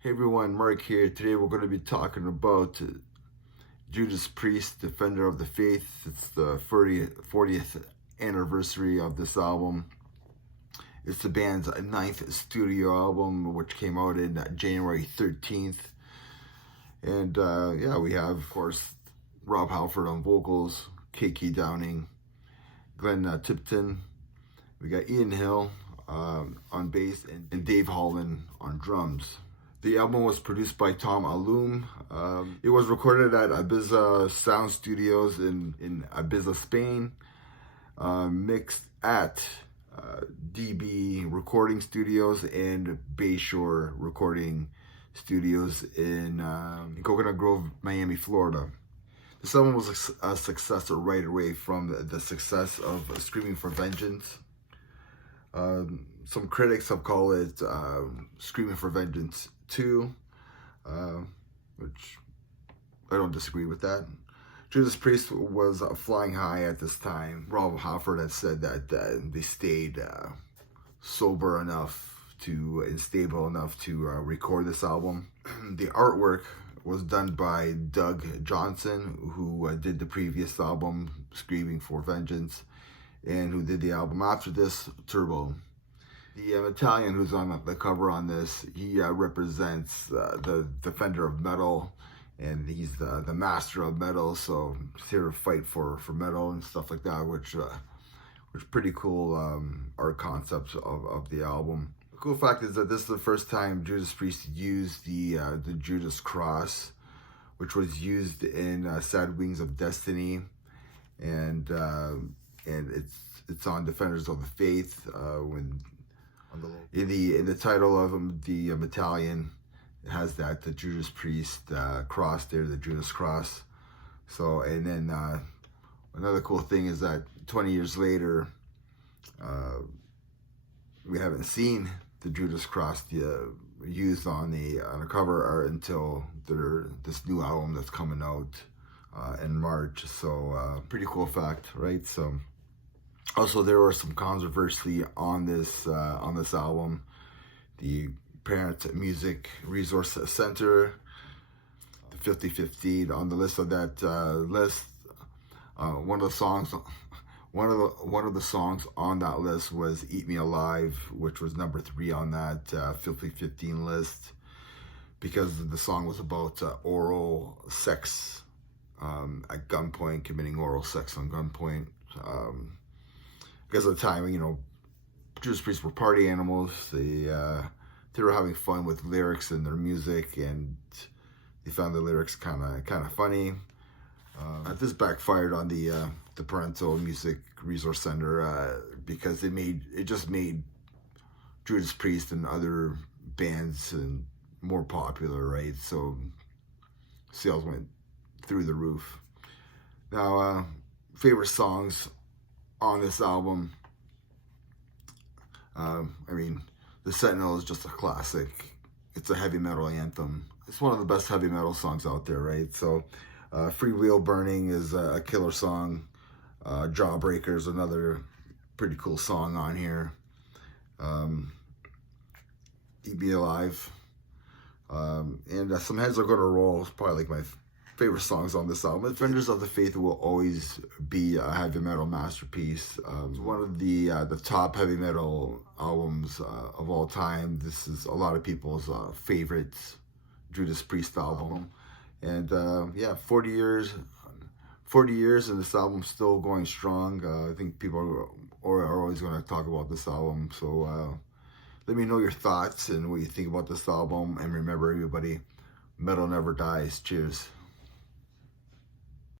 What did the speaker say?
Hey everyone, Mark here. Today we're going to be talking about Judas Priest, Defender of the Faith. It's the 40th anniversary of this album. It's the band's ninth studio album, which came out in January 13th. And we have, of course, Rob Halford on vocals, K.K. Downing, Glenn Tipton. We got Ian Hill on bass, and Dave Holland on drums. The album was produced by Tom Alum. It was recorded at Ibiza Sound Studios in Ibiza, Spain. Mixed at DB Recording Studios and Bayshore Recording Studios in Coconut Grove, Miami, Florida. This album was a success right away from the success of Screaming for Vengeance. Some critics have called it Screaming for Vengeance 2, which I don't disagree with that. Judas Priest was flying high at this time. Rob Halford had said that they stayed sober enough and stable enough to record this album. The artwork was done by Doug Johnson, who did the previous album, Screaming for Vengeance, and who did the album after this, Turbo. The Italian who's on the cover on this, he represents the defender of metal, and he's the master of metal, so he's here to fight for metal and stuff like that, which pretty cool art concepts of the album. The cool fact is that this is the first time Judas Priest used the Judas cross, which was used in Sad Wings of Destiny, and it's on Defenders of the Faith in the title of the battalion. It has the Judas Priest cross there, the Judas cross. So, and then another cool thing is that 20 years later, we haven't seen the Judas cross used on the cover art until this new album that's coming out in March. So pretty cool fact, right? So also there was some controversy on this album. The Parent Music Resource Center, the 50-50 on the list of that list. One of the songs on that list was "Eat Me Alive," which was number 3 on that 50-15 list, because the song was about oral sex at gunpoint, committing oral sex on gunpoint. Because at the time, Judas Priest were party animals. They were having fun with lyrics in their music, and they found the lyrics kind of funny. This backfired on the Parental Music Resource Center because it just made Judas Priest and other bands more popular, right? So sales went through the roof. Now, favorite songs on this album. The Sentinel is just a classic. It's a heavy metal anthem. It's one of the best heavy metal songs out there, right? So, Free Wheel Burning is a killer song. Jawbreaker is another pretty cool song on here. Eat Me Alive. And Some Heads Are Gonna Roll is probably like my favorite songs on this album. Defenders of the Faith will always be a heavy metal masterpiece. It's one of the top heavy metal albums of all time. This is a lot of people's favorite Judas Priest album. And 40 years, and this album's still going strong. I think people are always going to talk about this album. So let me know your thoughts and what you think about this album. And remember, everybody, metal never dies. Cheers.